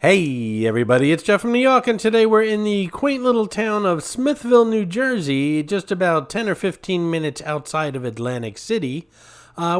Hey everybody, it's Jeff from New York, and today we're in the quaint little town of Smithville, New Jersey, just about 10 or 15 minutes outside of Atlantic City.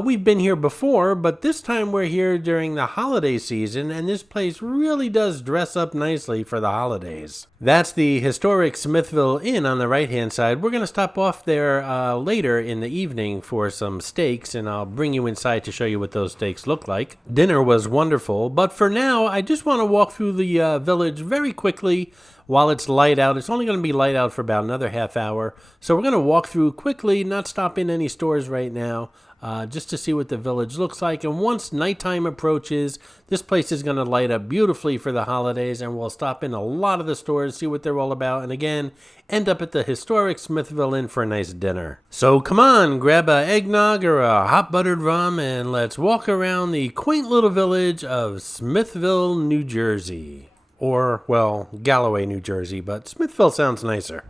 We've been here before, but this time we're here during the holiday season, and this place really does dress up nicely for the holidays. That's the historic Smithville Inn on the right-hand side. We're going to stop off there later in the evening for some steaks, and I'll bring you inside to show you what those steaks look like. Dinner was wonderful, but for now, I just want to walk through the village very quickly while it's light out. It's only going to be light out for about another half hour, so we're going to walk through quickly, not stop in any stores right now. Just to see what the village looks like. And once nighttime approaches, this place is going to light up beautifully for the holidays, and we'll stop in a lot of the stores, see what they're all about, and again, end up at the historic Smithville Inn for a nice dinner. So come on, grab a eggnog or a hot buttered rum, and let's walk around the quaint little village of Smithville, New Jersey. Or, well, Galloway, New Jersey, but Smithville sounds nicer.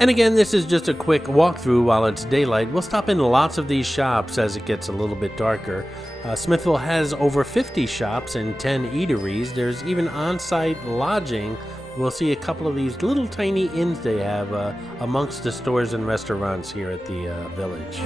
And again, this is just a quick walkthrough while it's daylight. We'll stop in lots of these shops as it gets a little bit darker. Smithville has over 50 shops and 10 eateries. There's even on-site lodging. We'll see a couple of these little tiny inns they have amongst the stores and restaurants here at the village.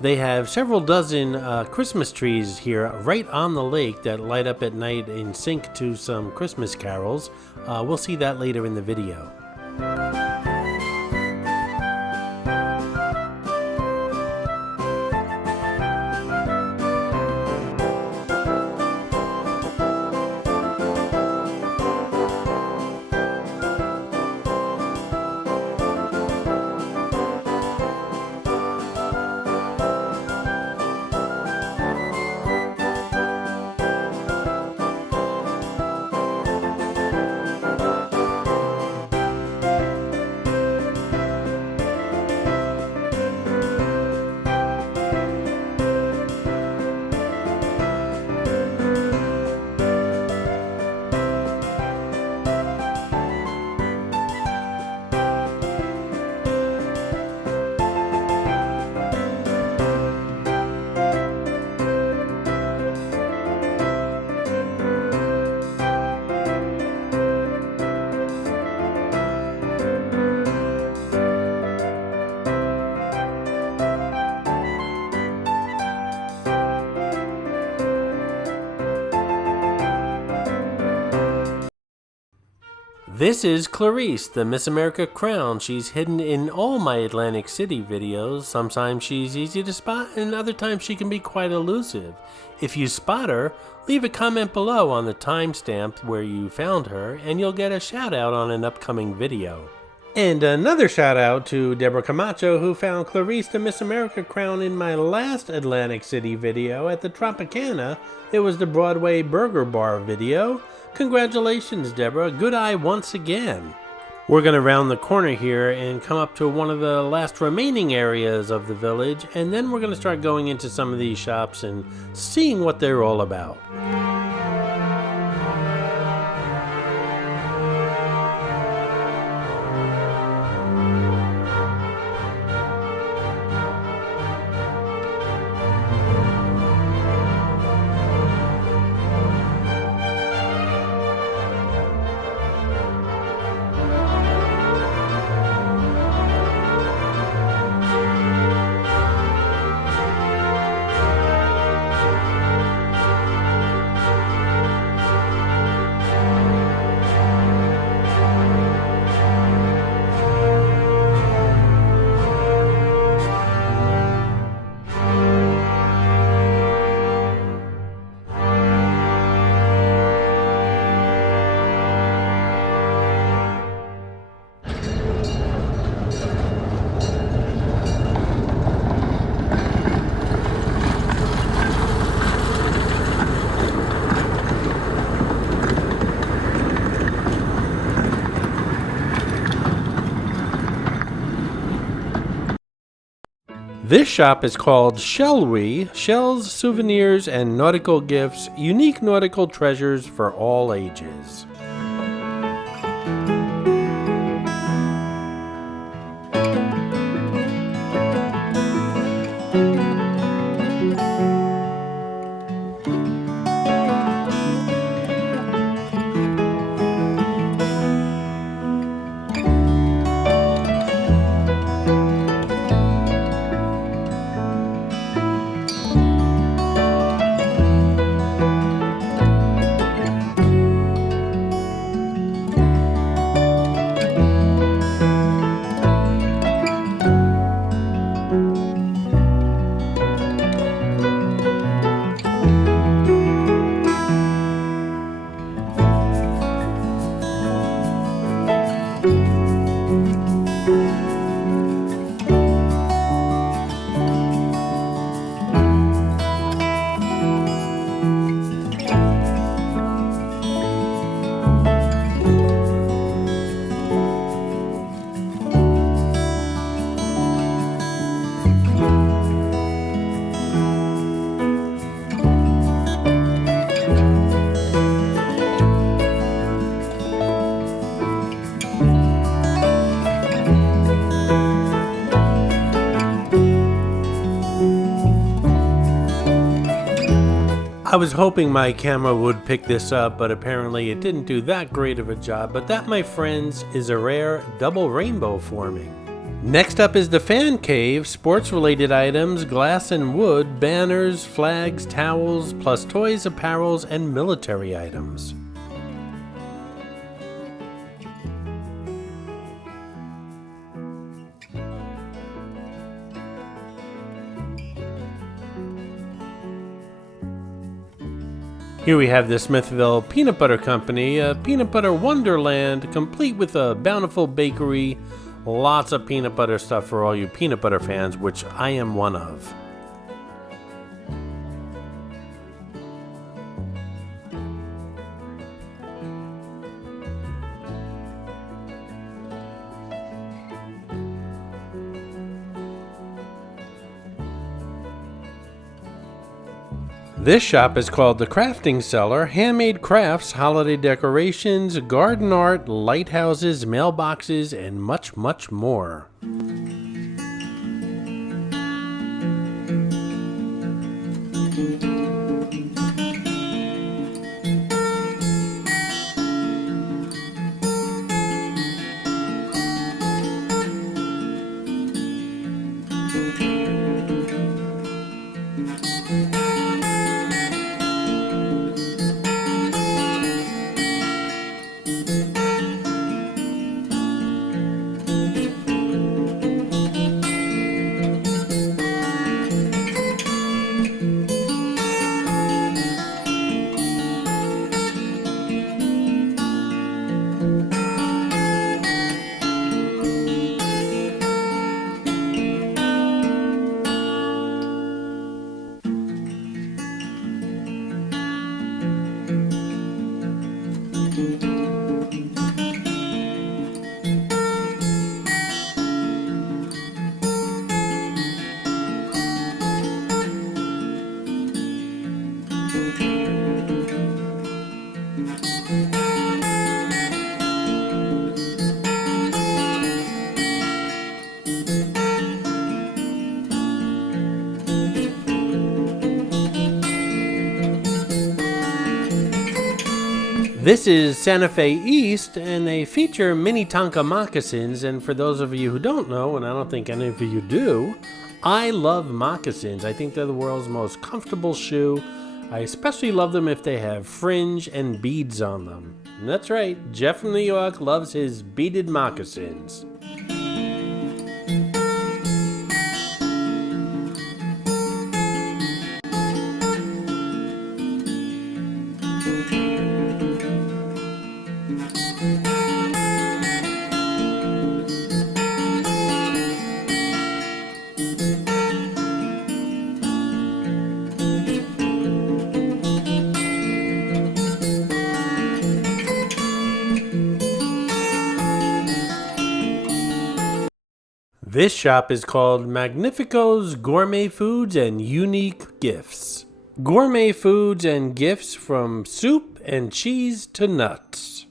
They have several dozen Christmas trees here right on the lake that light up at night in sync to some Christmas carols. We'll see that later in the video. This is Clarice, the Miss America crown. She's hidden in all my Atlantic City videos. Sometimes she's easy to spot, and other times she can be quite elusive. If you spot her, leave a comment below on the timestamp where you found her, and you'll get a shout out on an upcoming video. And another shout out to Deborah Camacho, who found Clarice the Miss America crown in my last Atlantic City video at the Tropicana. It was the Broadway Burger Bar video. Congratulations, Deborah. Good eye once again. We're going to round the corner here and come up to one of the last remaining areas of the village, and then we're going to start going into some of these shops and seeing what they're all about. This shop is called Shellry, Shells, Souvenirs, and Nautical Gifts, unique nautical treasures for all ages. I was hoping my camera would pick this up, but apparently it didn't do that great of a job. But that, my friends, is a rare double rainbow forming. Next up is the fan cave, sports-related items, glass and wood, banners, flags, towels, plus toys, apparels, and military items. Here we have the Smithville Peanut Butter Company, a peanut butter wonderland, complete with a bountiful bakery, lots of peanut butter stuff for all you peanut butter fans, which I am one of. This shop is called the Crafting Cellar, handmade crafts, holiday decorations, garden art, lighthouses, mailboxes, and much, much more. This is Santa Fe East, and they feature mini Tonka moccasins. And for those of you who don't know, and I don't think any of you do, I love moccasins. I think they're the world's most comfortable shoe. I especially love them if they have fringe and beads on them. And that's right, Jeff from New York loves his beaded moccasins. This shop is called Magnifico's Gourmet Foods and Unique Gifts. Gourmet foods and gifts from soup and cheese to nuts.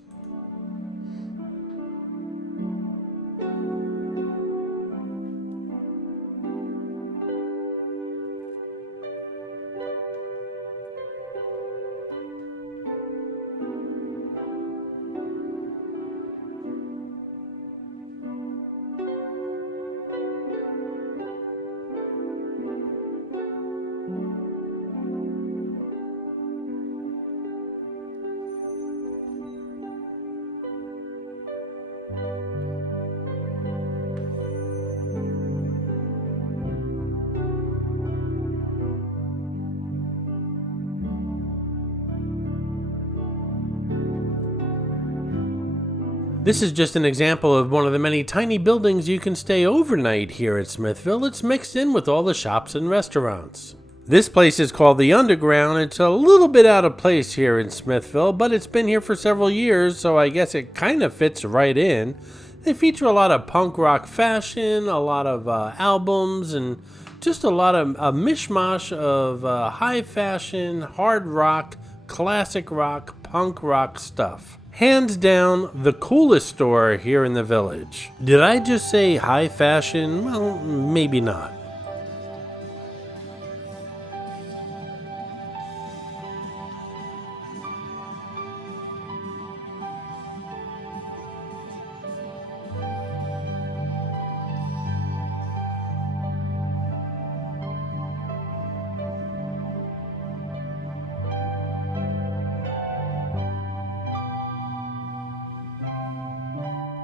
This is just an example of one of the many tiny buildings you can stay overnight here at Smithville. It's mixed in with all the shops and restaurants. This place is called the Underground. It's a little bit out of place here in Smithville, but it's been here for several years, so I guess it kind of fits right in. They feature a lot of punk rock fashion, a lot of albums, and just a lot of a mishmash of high fashion, hard rock, classic rock, punk rock stuff. Hands down, the coolest store here in the village. Did I just say high fashion? Well, maybe not.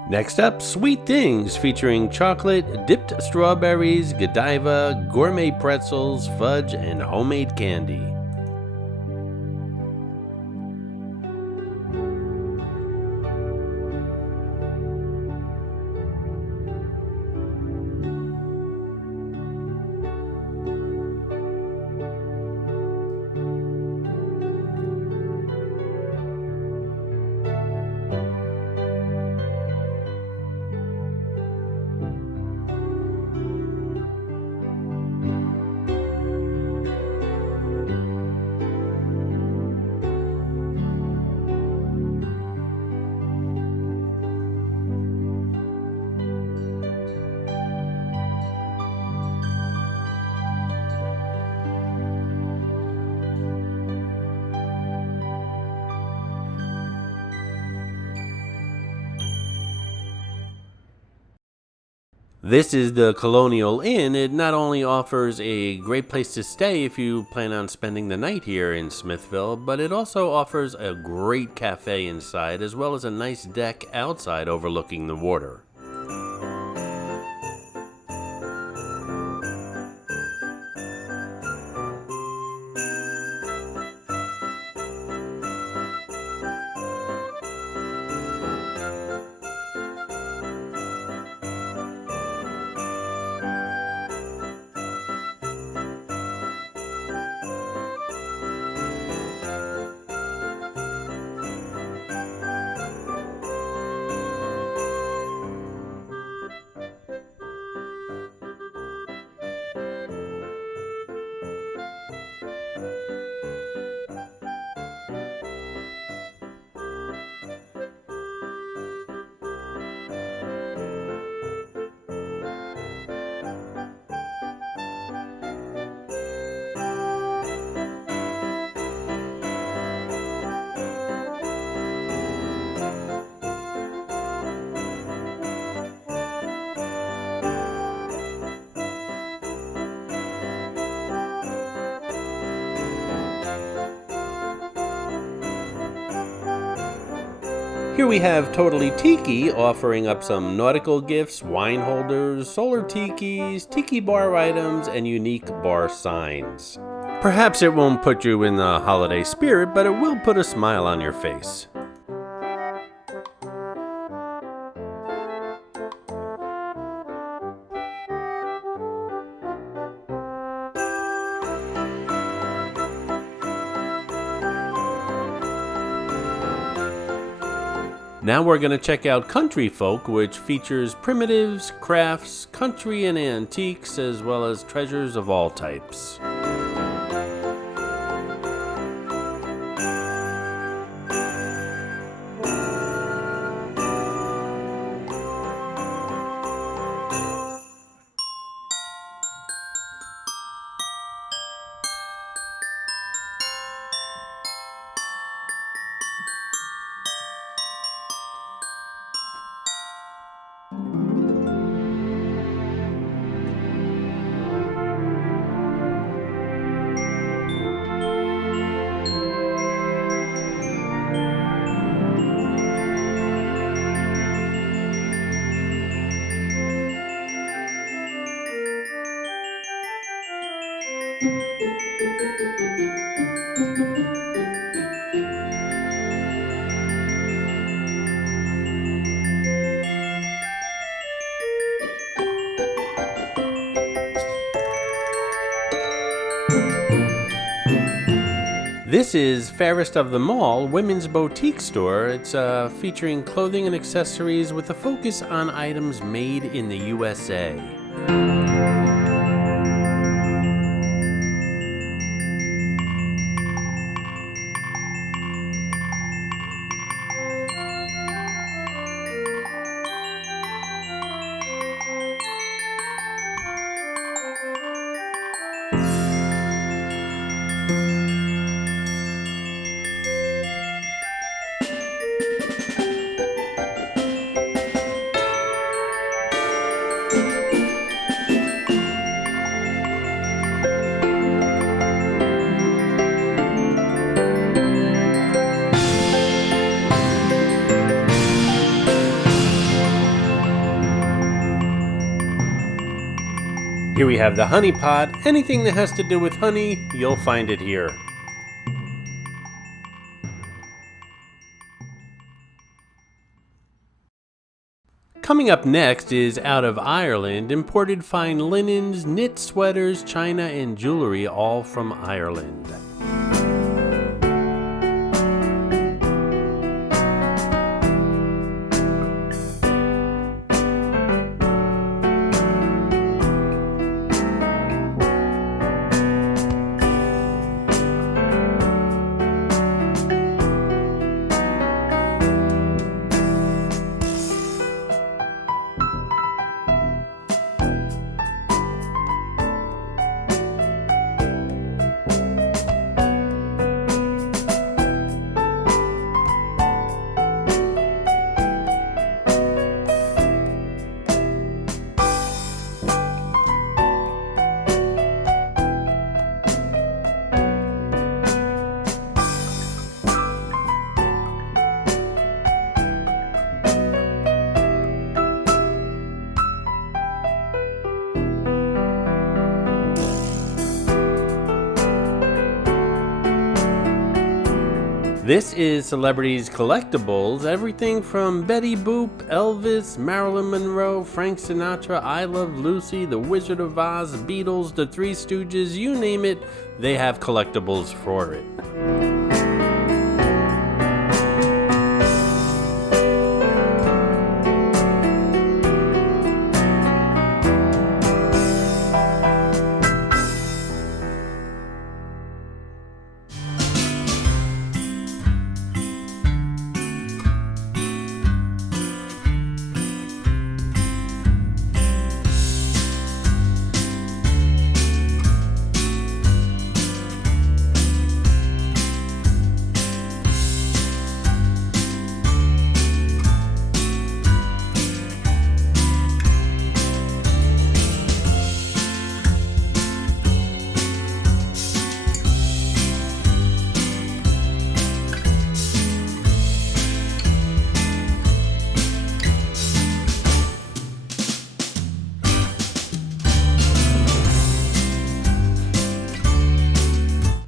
Next up, Sweet Things, featuring chocolate, dipped strawberries, Godiva, gourmet pretzels, fudge, and homemade candy. This is the Colonial Inn. It not only offers a great place to stay if you plan on spending the night here in Smithville, but it also offers a great cafe inside as well as a nice deck outside overlooking the water. Here we have Totally Tiki offering up some nautical gifts, wine holders, solar tikis, tiki bar items, and unique bar signs. Perhaps it won't put you in the holiday spirit, but it will put a smile on your face. Now we're going to check out Country Folk, which features primitives, crafts, country and antiques, as well as treasures of all types. This is Fairest of them All, women's boutique store. It's featuring clothing and accessories with a focus on items made in the USA. Here we have the honeypot. Anything that has to do with honey, you'll find it here. Coming up next is out of Ireland, imported fine linens, knit sweaters, china, and jewelry, all from Ireland. This is Celebrities Collectibles, everything from Betty Boop, Elvis, Marilyn Monroe, Frank Sinatra, I Love Lucy, The Wizard of Oz, Beatles, The Three Stooges, you name it, they have collectibles for it.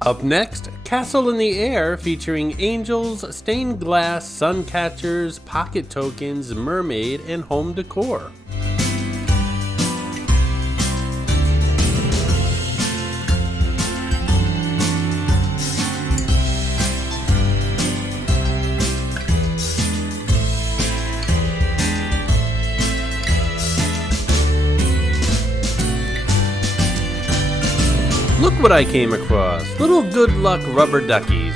Up next, Castle in the Air featuring angels, stained glass, sun catchers, pocket tokens, mermaid, and home decor. Look what I came across. Little good luck rubber duckies.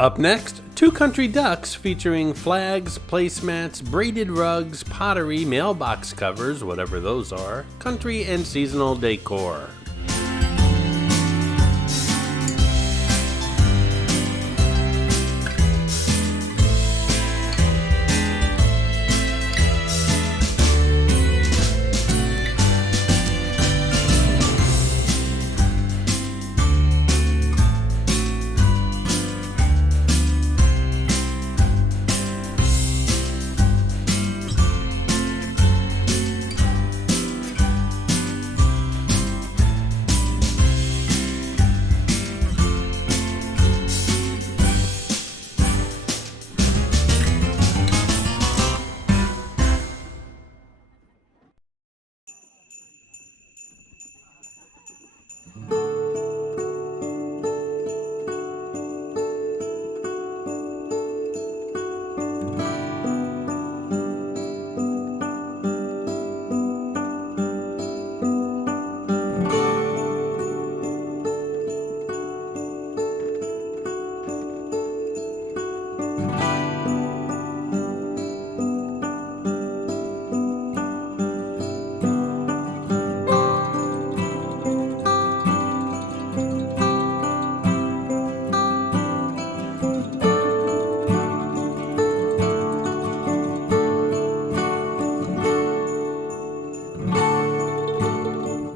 Up next, Two Country Ducks featuring flags, placemats, braided rugs, pottery, mailbox covers, whatever those are, country and seasonal decor.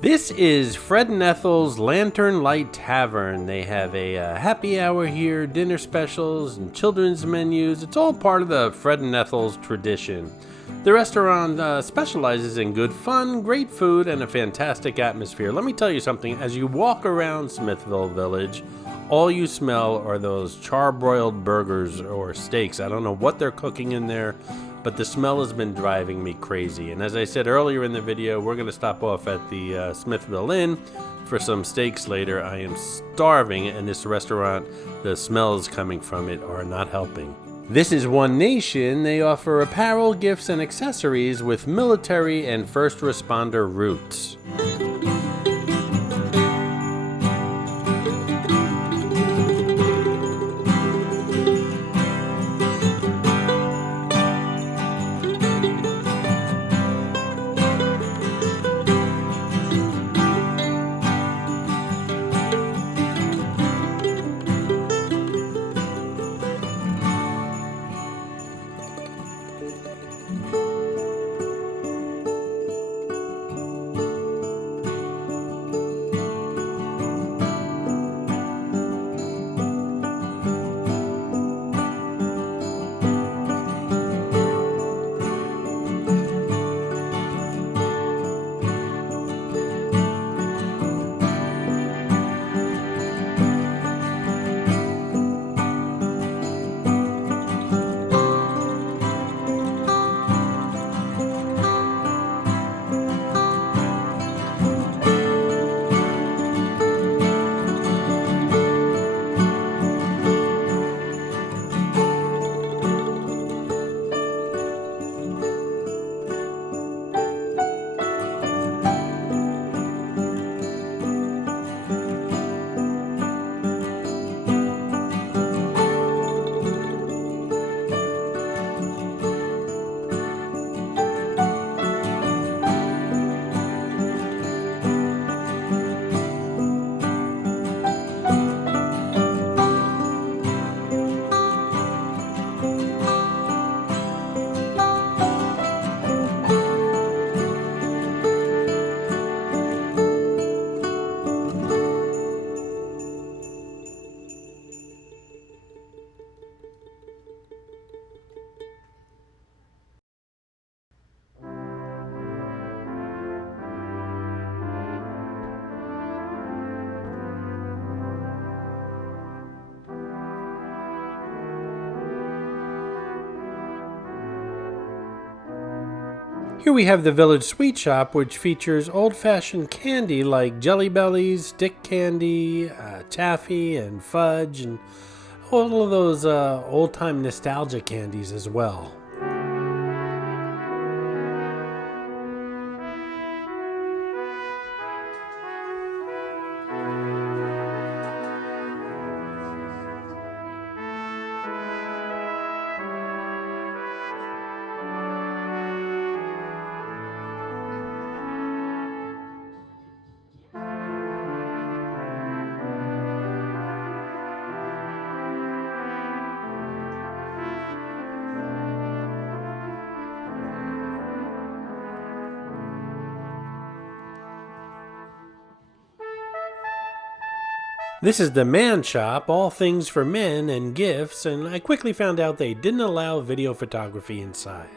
This is Fred and Ethel's Lantern Light Tavern. They have a happy hour here, dinner specials, and children's menus. It's all part of the Fred and Ethel's tradition. The restaurant specializes in good fun, great food, and a fantastic atmosphere. Let me tell you something. As you walk around Smithville Village, all you smell are those charbroiled burgers or steaks. I don't know what they're cooking in there, but the smell has been driving me crazy. And as I said earlier in the video, we're going to stop off at the Smithville Inn for some steaks later. I am starving, and this restaurant, the smells coming from it are not helping. This is One Nation. They offer apparel, gifts, and accessories with military and first responder roots. Here we have the Village Sweet Shop, which features old-fashioned candy like Jelly Bellies, stick candy, taffy, and fudge, and all of those old-time nostalgia candies as well. This is the man shop, all things for men and gifts, and I quickly found out they didn't allow video photography inside.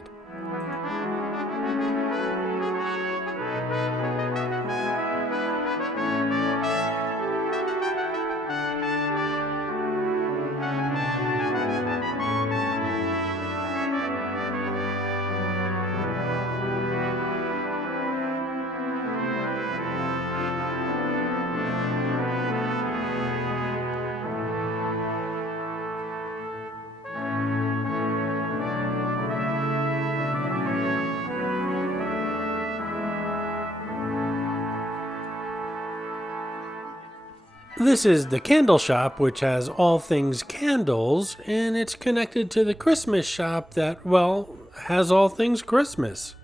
This is the candle shop, which has all things candles, and it's connected to the Christmas shop that, well, has all things Christmas.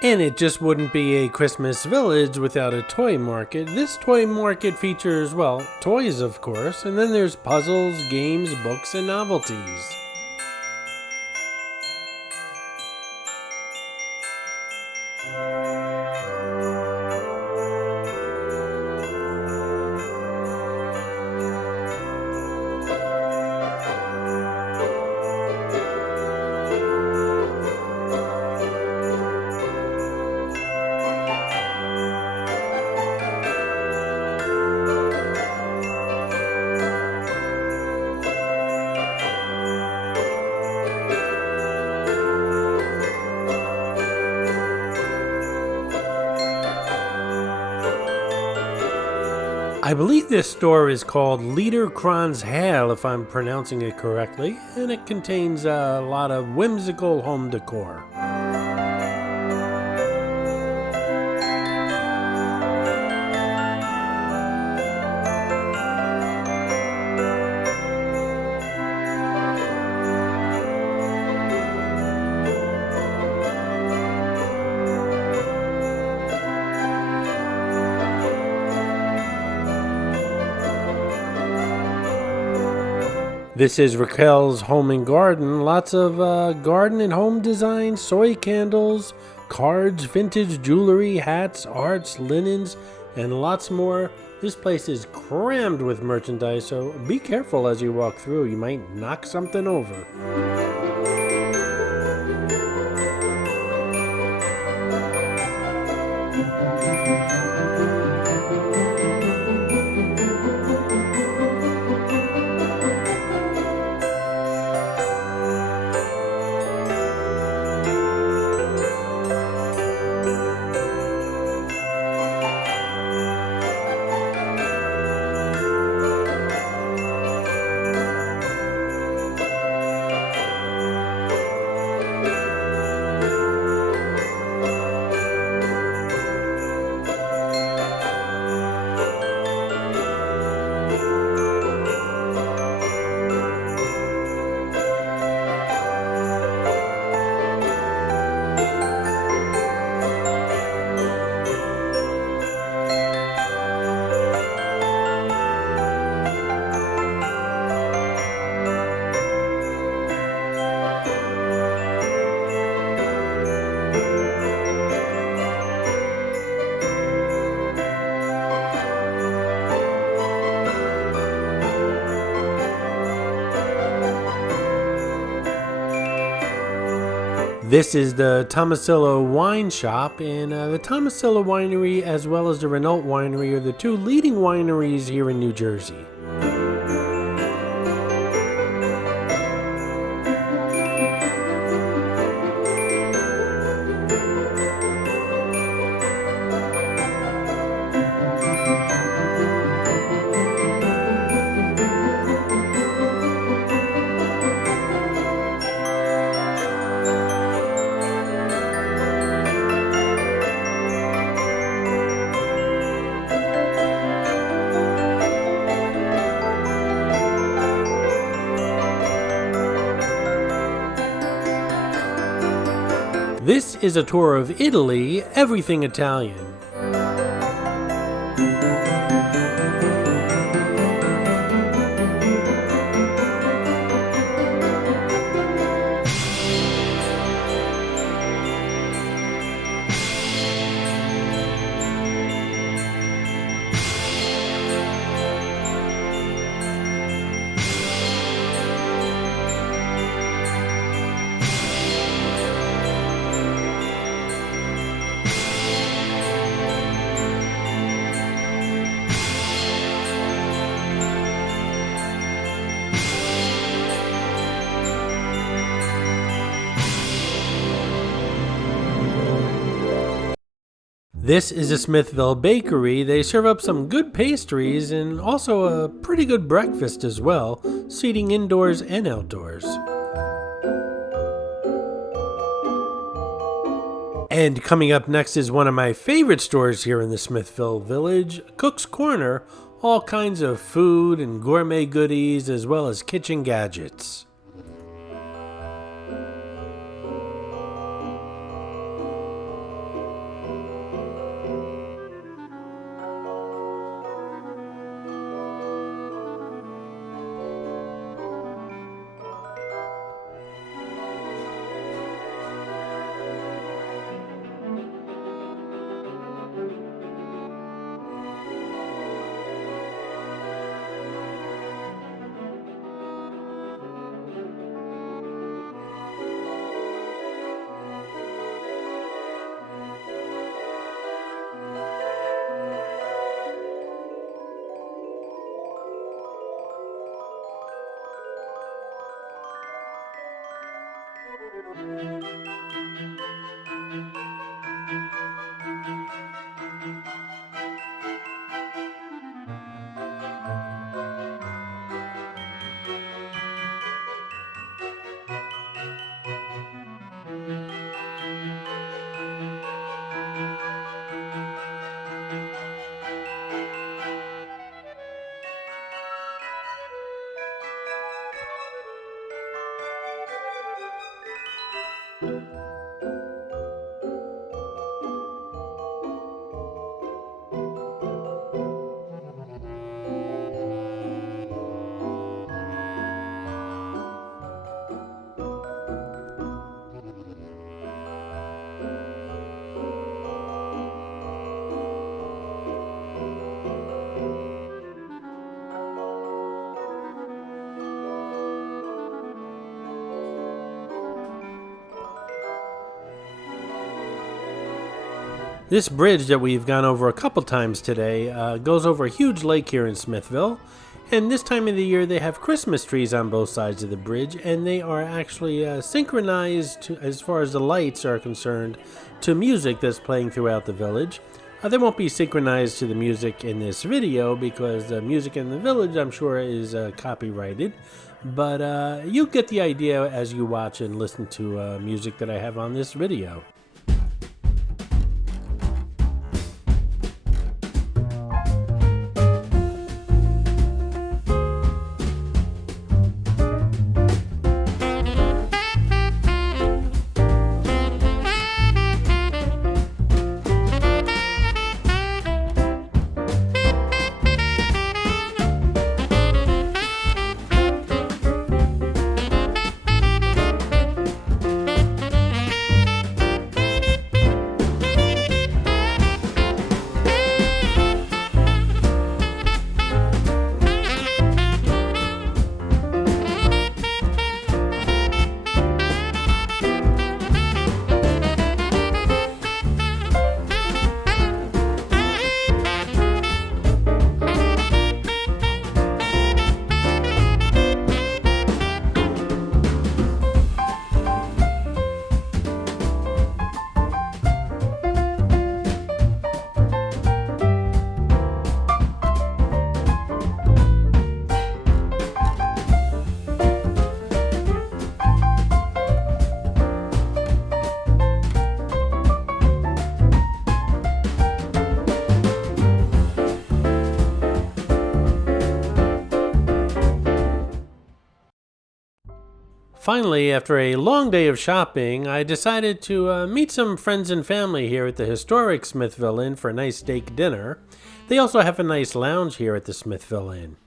And it just wouldn't be a Christmas village without a toy market. This toy market features, well, toys of course, and then there's puzzles, games, books, and novelties. I believe this store is called Liederkranz Hale, if I'm pronouncing it correctly, and it contains a lot of whimsical home decor. This is Raquel's Home and Garden. Lots of garden and home design, soy candles, cards, vintage jewelry, hats, arts, linens, and lots more. This place is crammed with merchandise, so be careful as you walk through. You might knock something over. This is the Tomsillo wine shop, and the Tomsillo winery as well as the Renault winery are the two leading wineries here in New Jersey. This is a tour of Italy, everything Italian. This is a Smithville Bakery. They serve up some good pastries and also a pretty good breakfast as well, seating indoors and outdoors. And coming up next is one of my favorite stores here in the Smithville Village, Cook's Corner. All kinds of food and gourmet goodies as well as kitchen gadgets. This bridge that we've gone over a couple times today goes over a huge lake here in Smithville. And this time of the year they have Christmas trees on both sides of the bridge, and they are actually synchronized, as far as the lights are concerned, to music that's playing throughout the village. They won't be synchronized to the music in this video because the music in the village, I'm sure, is copyrighted. But you get the idea as you watch and listen to music that I have on this video. Finally, after a long day of shopping, I decided to meet some friends and family here at the historic Smithville Inn for a nice steak dinner. They also have a nice lounge here at the Smithville Inn.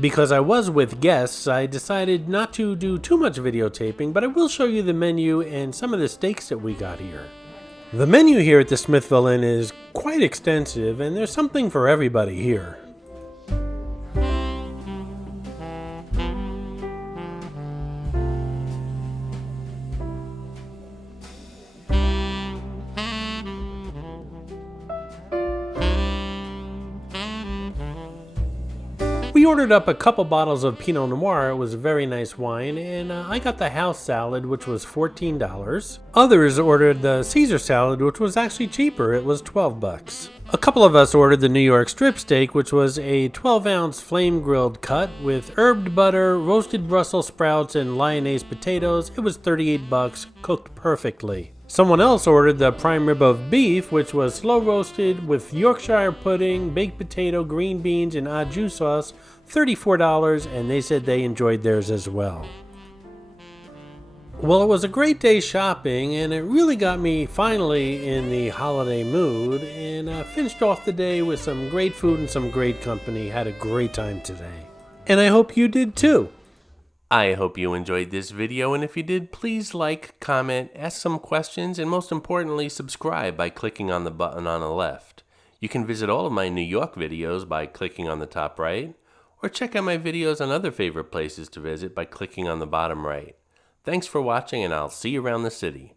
Because I was with guests, I decided not to do too much videotaping, but I will show you the menu and some of the steaks that we got here. The menu here at the Smithville Inn is quite extensive, and there's something for everybody here. We ordered up a couple bottles of Pinot Noir. It was a very nice wine, and I got the house salad, which was $14. Others ordered the Caesar salad, which was actually cheaper. It was $12. A couple of us ordered the New York strip steak, which was a 12-ounce flame-grilled cut with herbed butter, roasted Brussels sprouts, and lyonnaise potatoes. It was $38, cooked perfectly. Someone else ordered the prime rib of beef, which was slow roasted with Yorkshire pudding, baked potato, green beans, and au jus sauce, $34, and they said they enjoyed theirs as well. Well, it was a great day shopping, and it really got me finally in the holiday mood, and finished off the day with some great food and some great company. Had a great time today. And I hope you did too. I hope you enjoyed this video, and if you did, please like, comment, ask some questions, and most importantly, subscribe by clicking on the button on the left. You can visit all of my New York videos by clicking on the top right, or check out my videos on other favorite places to visit by clicking on the bottom right. Thanks for watching, and I'll see you around the city.